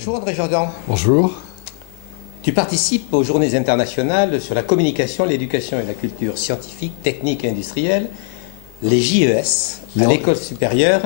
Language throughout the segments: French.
Bonjour André Jordan. Bonjour. Tu participes aux Journées internationales sur la communication, l'éducation et la culture scientifique, technique et industrielle, les JES, à l'École supérieure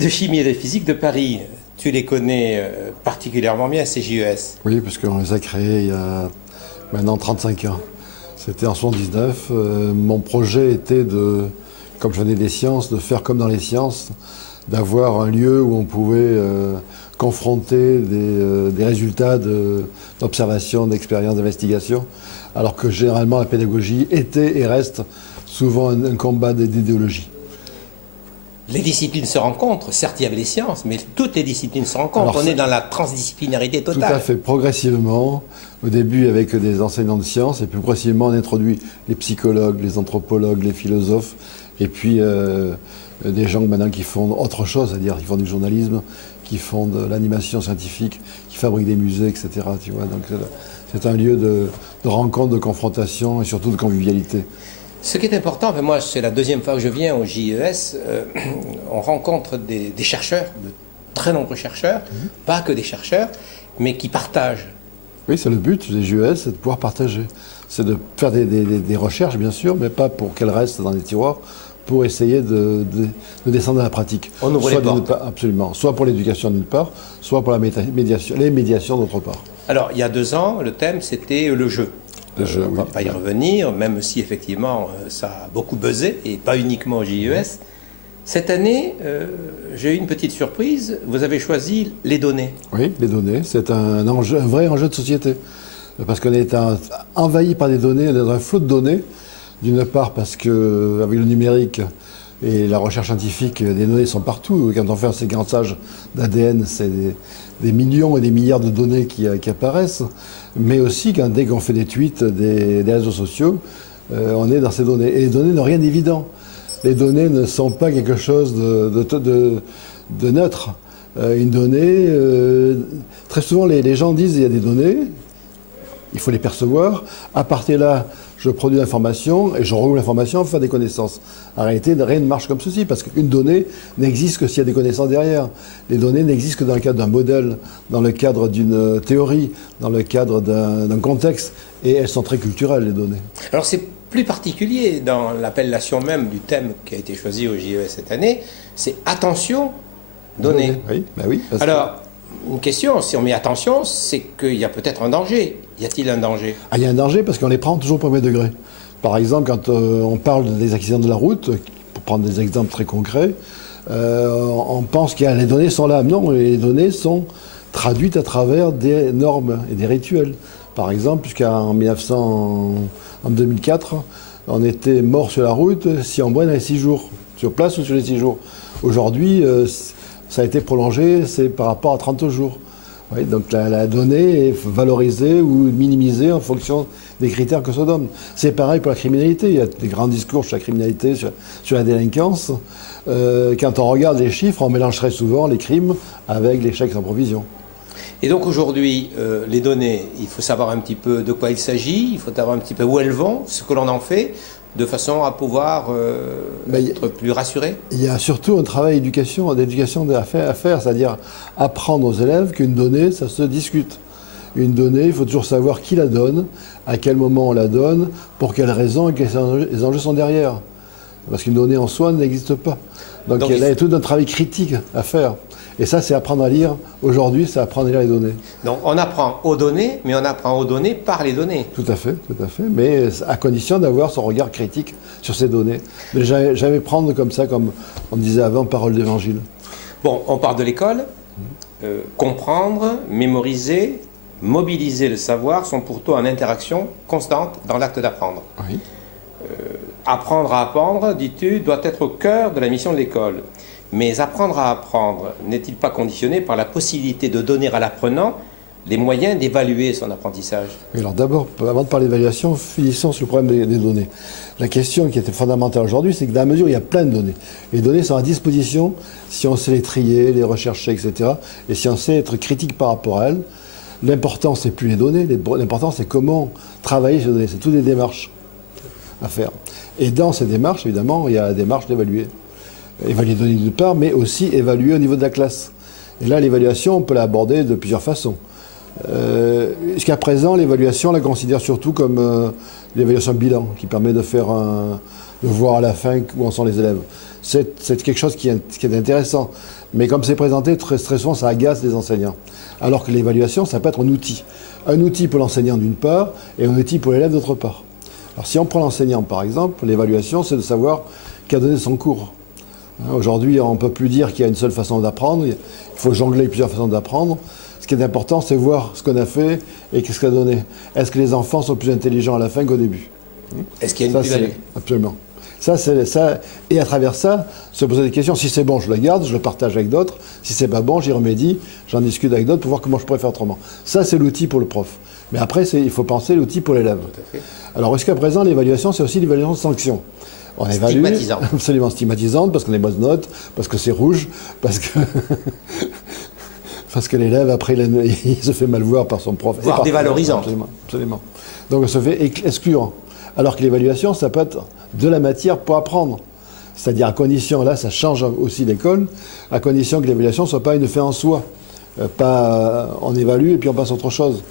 de chimie et de physique de Paris. Tu les connais particulièrement bien, ces JES. Oui, parce qu'on les a créés il y a maintenant 35 ans. C'était en 79. Mon projet était de, comme je venais des sciences, de faire comme dans les sciences, d'avoir un lieu où on pouvait confronter des résultats d'observation, d'expérience, d'investigation, alors que généralement la pédagogie était et reste souvent un combat d'idéologie. Les disciplines se rencontrent, certes il y avait les sciences, mais toutes les disciplines se rencontrent. Alors, on est dans la transdisciplinarité totale. Tout à fait, progressivement, au début avec des enseignants de sciences, et puis progressivement on introduit les psychologues, les anthropologues, les philosophes, et puis des gens maintenant qui font autre chose, c'est-à-dire qui font du journalisme, qui font de l'animation scientifique, qui fabriquent des musées, etc. Tu vois, donc c'est un lieu de rencontre, de confrontation et surtout de convivialité. Ce qui est important, moi c'est la deuxième fois que je viens au JES, on rencontre des chercheurs, de très nombreux chercheurs, pas que des chercheurs, mais qui partagent. Oui, c'est le but des JES, c'est de pouvoir partager. C'est de faire des recherches, bien sûr, mais pas pour qu'elles restent dans les tiroirs, pour essayer de descendre à la pratique. On ouvre les portes. Absolument. Soit pour l'éducation d'une part, soit pour la médiation, les médiations d'autre part. Alors, il y a 2 ans, le thème c'était le jeu. On ne va pas y revenir, même si effectivement ça a beaucoup buzzé, et pas uniquement au JES. Cette année, j'ai eu une petite surprise, vous avez choisi les données. Oui, les données, c'est un vrai enjeu de société. Parce qu'on est envahi par des données, dans un flot de données. D'une part parce qu'avec le numérique et la recherche scientifique, des données sont partout. Quand on fait un séquençage d'ADN, c'est des millions et des milliards de données qui apparaissent. Mais aussi, dès qu'on fait des tweets, des réseaux sociaux, on est dans ces données. Et les données n'ont rien d'évident. Les données ne sont pas quelque chose de neutre. Une donnée, très souvent les gens disent il y a des données, il faut les percevoir. À partir de là, je produis l'information et je regroupe l'information pour faire des connaissances. En réalité, rien ne marche comme ceci, parce qu'une donnée n'existe que s'il y a des connaissances derrière. Les données n'existent que dans le cadre d'un modèle, dans le cadre d'une théorie, dans le cadre d'un contexte, et elles sont très culturelles, les données. Alors c'est plus particulier dans l'appellation même du thème qui a été choisi au JES cette année, c'est « Attention, données ». Oui, ben oui. Alors, une question, si on met attention, c'est qu'il y a peut-être un danger. Y a-t-il un danger? Il y a un danger parce qu'on les prend toujours au premier degré. Par exemple, quand on parle des accidents de la route, pour prendre des exemples très concrets, on pense que les données sont là. Non, les données sont traduites à travers des normes et des rituels. Par exemple, jusqu'en 2004, on était mort sur la route si on brûle dans les 6 jours, sur place ou sur les 6 jours. Aujourd'hui, ça a été prolongé, c'est par rapport à 30 jours. Oui, donc la donnée est valorisée ou minimisée en fonction des critères que se donne. C'est pareil pour la criminalité. Il y a des grands discours sur la criminalité, sur la délinquance. Quand on regarde les chiffres, on mélange très souvent les crimes avec les chèques sans provision. Et donc aujourd'hui, les données, il faut savoir un petit peu de quoi il s'agit, il faut savoir un petit peu où elles vont, ce que l'on en fait, de façon à pouvoir être plus rassuré. Il y a surtout un travail d'éducation à faire, c'est-à-dire apprendre aux élèves qu'une donnée, ça se discute. Une donnée, il faut toujours savoir qui la donne, à quel moment on la donne, pour quelles raisons et quels les enjeux sont derrière. Parce qu'une donnée en soi n'existe pas. Donc il y a tout un travail critique à faire. Et ça, c'est apprendre à lire. Aujourd'hui, c'est apprendre à lire les données. Donc on apprend aux données, mais on apprend aux données par les données. Tout à fait. Mais à condition d'avoir son regard critique sur ces données. Mais jamais prendre comme ça, comme on disait avant, parole d'évangile. Bon, on part de l'école. Comprendre, mémoriser, mobiliser le savoir sont pour toi en interaction constante dans l'acte d'apprendre. Oui. Apprendre à apprendre, dis-tu, doit être au cœur de la mission de l'école. Mais apprendre à apprendre n'est-il pas conditionné par la possibilité de donner à l'apprenant les moyens d'évaluer son apprentissage? Oui, alors d'abord, avant de parler d'évaluation, finissons sur le problème des données. La question qui était fondamentale aujourd'hui, c'est que dans la mesure où il y a plein de données, les données sont à disposition si on sait les trier, les rechercher, etc. Et si on sait être critique par rapport à elles. L'important, c'est plus les données, l'important, c'est comment travailler sur les données. C'est toutes les démarches à faire. Et dans ces démarches, évidemment, il y a la démarche d'évaluer. Évaluer les données d'une part, mais aussi évaluer au niveau de la classe. Et là, l'évaluation, on peut l'aborder de plusieurs façons. Jusqu'à présent, l'évaluation, on la considère surtout comme l'évaluation bilan, qui permet de voir à la fin où en sont les élèves. C'est quelque chose qui est intéressant. Mais comme c'est présenté, très souvent, ça agace les enseignants. Alors que l'évaluation, ça peut être un outil. Un outil pour l'enseignant d'une part, et un outil pour l'élève d'autre part. Alors si on prend l'enseignant, par exemple, l'évaluation, c'est de savoir qui a donné son cours. Aujourd'hui, on ne peut plus dire qu'il y a une seule façon d'apprendre. Il faut jongler plusieurs façons d'apprendre. Ce qui est important, c'est voir ce qu'on a fait et qu'est-ce qu'on a donné. Est-ce que les enfants sont plus intelligents à la fin qu'au début? Est-ce qu'il y a une plus-value? Absolument. Ça. Et à travers ça, se poser des questions. Si c'est bon, je le garde, je le partage avec d'autres. Si c'est pas bon, j'y remédie, j'en discute avec d'autres pour voir comment je pourrais faire autrement. Ça, c'est l'outil pour le prof. Mais après, il faut penser l'outil pour l'élève. Alors, jusqu'à présent, l'évaluation, c'est aussi l'évaluation de sanction. On évalue, stigmatisante. Absolument stigmatisante, parce qu'on est bonne note, parce que c'est rouge, parce que l'élève, après, il se fait mal voir par son prof. Voire dévalorisante. Absolument. Donc, on se fait exclure. Alors que l'évaluation, ça peut être de la matière pour apprendre. C'est-à-dire, à condition, là, ça change aussi l'école, à condition que l'évaluation ne soit pas une fin en soi. On évalue et puis on passe à autre chose.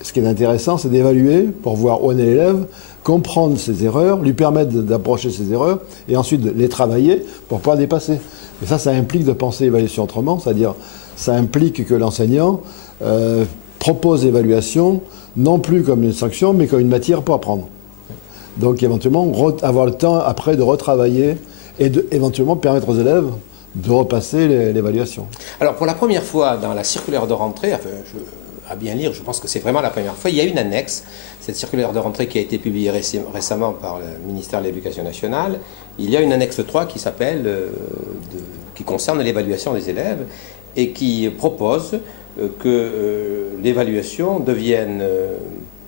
Ce qui est intéressant, c'est d'évaluer pour voir où en est l'élève, comprendre ses erreurs, lui permettre d'approcher ses erreurs et ensuite de les travailler pour pouvoir dépasser. Et ça implique de penser l'évaluation autrement, c'est-à-dire ça implique que l'enseignant propose l'évaluation non plus comme une sanction, mais comme une matière pour apprendre. Donc éventuellement, avoir le temps après de retravailler et éventuellement permettre aux élèves de repasser l'évaluation. Alors pour la première fois dans la circulaire de rentrée, à bien lire, je pense que c'est vraiment la première fois, il y a une annexe, cette circulaire de rentrée qui a été publiée récemment par le ministère de l'Éducation nationale. Il y a une annexe 3 qui qui concerne l'évaluation des élèves et qui propose que l'évaluation devienne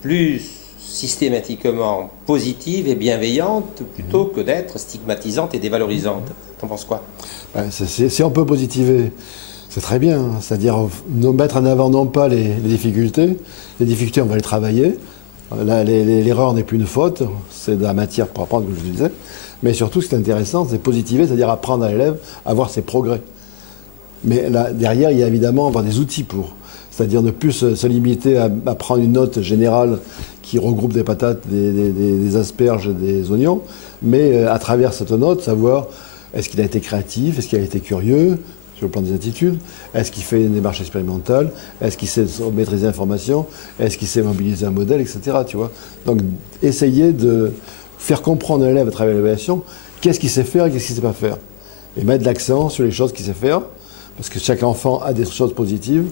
plus systématiquement positive et bienveillante plutôt que d'être stigmatisante et dévalorisante. T'en penses quoi? Si on peut positiver, c'est très bien. C'est-à-dire mettre en avant non pas les difficultés. Les difficultés, on va les travailler. L'erreur n'est plus une faute, c'est de la matière pour apprendre, comme je le disais. Mais surtout, ce qui est intéressant, c'est positiver, c'est-à-dire apprendre à l'élève à voir ses progrès. Mais là, derrière, il y a évidemment avoir des outils pour. C'est-à-dire ne plus se limiter à prendre une note générale qui regroupe des patates, des asperges, des oignons, mais à travers cette note, savoir est-ce qu'il a été créatif, est-ce qu'il a été curieux, sur le plan des attitudes, est-ce qu'il fait une démarche expérimentale, est-ce qu'il sait maîtriser l'information, est-ce qu'il sait mobiliser un modèle, etc. Tu vois. Donc, essayer de faire comprendre à l'élève à travers l'évaluation qu'est-ce qu'il sait faire et qu'est-ce qu'il ne sait pas faire. Et mettre l'accent sur les choses qu'il sait faire, parce que chaque enfant a des choses positives,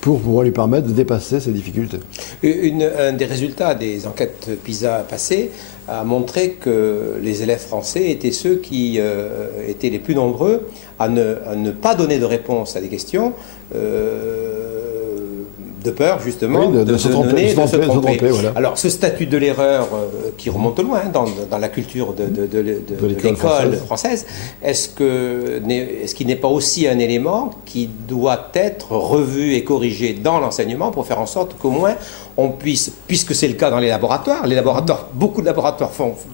pour pouvoir lui permettre de dépasser ses difficultés. Un des résultats des enquêtes PISA passées a montré que les élèves français étaient ceux qui étaient les plus nombreux à ne pas donner de réponse à des questions de peur justement de se tromper. Voilà. Alors ce statut de l'erreur qui remonte loin dans la culture de l'école française, est-ce qu'il n'est pas aussi un élément qui doit être revu et corrigé dans l'enseignement pour faire en sorte qu'au moins on puisse, puisque c'est le cas dans les laboratoires, beaucoup de laboratoires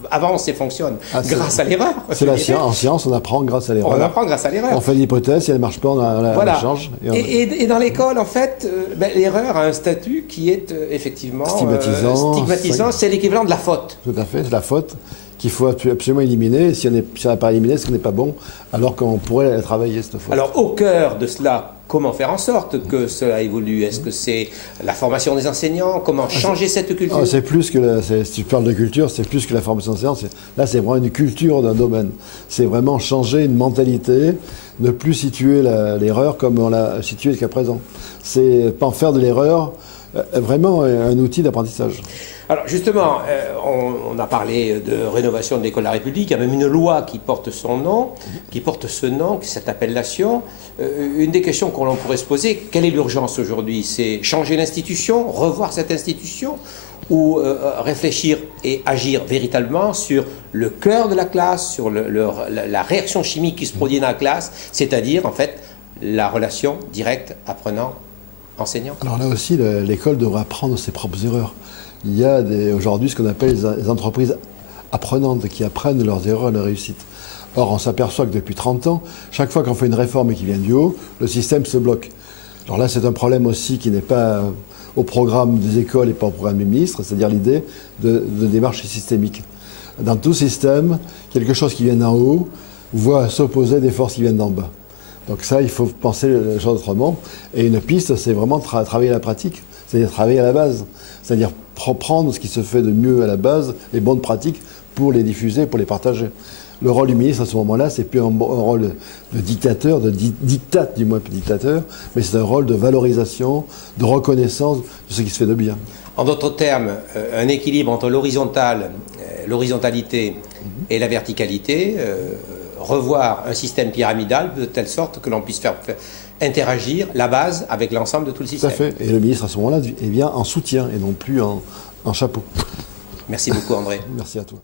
avancent et fonctionnent grâce à l'erreur. C'est la science. En science, on apprend grâce à l'erreur. On apprend grâce à l'erreur. On fait une hypothèse, si elle ne marche pas, on la change. Et dans l'école, en fait, l'erreur a un statut qui est effectivement stigmatisant. C'est l'équivalent de la faute. Tout à fait, c'est la faute qu'il faut absolument éliminer. Si on n'a pas éliminé, c'est qu'on n'est pas bon, alors qu'on pourrait la travailler, cette faute. Alors, au cœur de cela, comment faire en sorte que cela évolue? Est-ce que c'est la formation des enseignants? Comment changer cette culture? C'est plus que, si tu parles de culture, c'est plus que la formation des enseignants. Là, c'est vraiment une culture d'un domaine. C'est vraiment changer une mentalité, ne plus situer l'erreur comme on l'a située jusqu'à présent. C'est pas en faire de l'erreur vraiment un outil d'apprentissage. Alors justement, on a parlé de rénovation de l'école de la République, il y a même une loi qui porte son nom, cette appellation. Une des questions qu'on pourrait se poser, quelle est l'urgence aujourd'hui? C'est changer l'institution, revoir cette institution, ou réfléchir et agir véritablement sur le cœur de la classe, sur la réaction chimique qui se produit dans la classe, c'est-à-dire en fait la relation directe apprenant-enseignant? Alors là aussi, l'école devrait apprendre ses propres erreurs. Il y a aujourd'hui ce qu'on appelle les entreprises apprenantes qui apprennent leurs erreurs et leurs réussites. Or, on s'aperçoit que depuis 30 ans, chaque fois qu'on fait une réforme et qui vient du haut, le système se bloque. Alors là, c'est un problème aussi qui n'est pas au programme des écoles et pas au programme des ministres, c'est-à-dire l'idée de démarche systémique. Dans tout système, quelque chose qui vient d'en haut voit s'opposer des forces qui viennent d'en bas. Donc ça, il faut penser les choses autrement. Et une piste, c'est vraiment travailler la pratique, c'est-à-dire travailler à la base. C'est-à-dire prendre ce qui se fait de mieux à la base, les bonnes pratiques, pour les diffuser, pour les partager. Le rôle du ministre à ce moment-là, c'est plus un rôle de dictateur, de dictat du moins dictateur, mais c'est un rôle de valorisation, de reconnaissance de ce qui se fait de bien. En d'autres termes, un équilibre entre l'horizontalité et la verticalité, revoir un système pyramidal de telle sorte que l'on puisse faire interagir la base avec l'ensemble de tout le système. Tout à fait. Et le ministre à ce moment-là vient en soutien et non plus en chapeau. Merci beaucoup André. Merci à toi.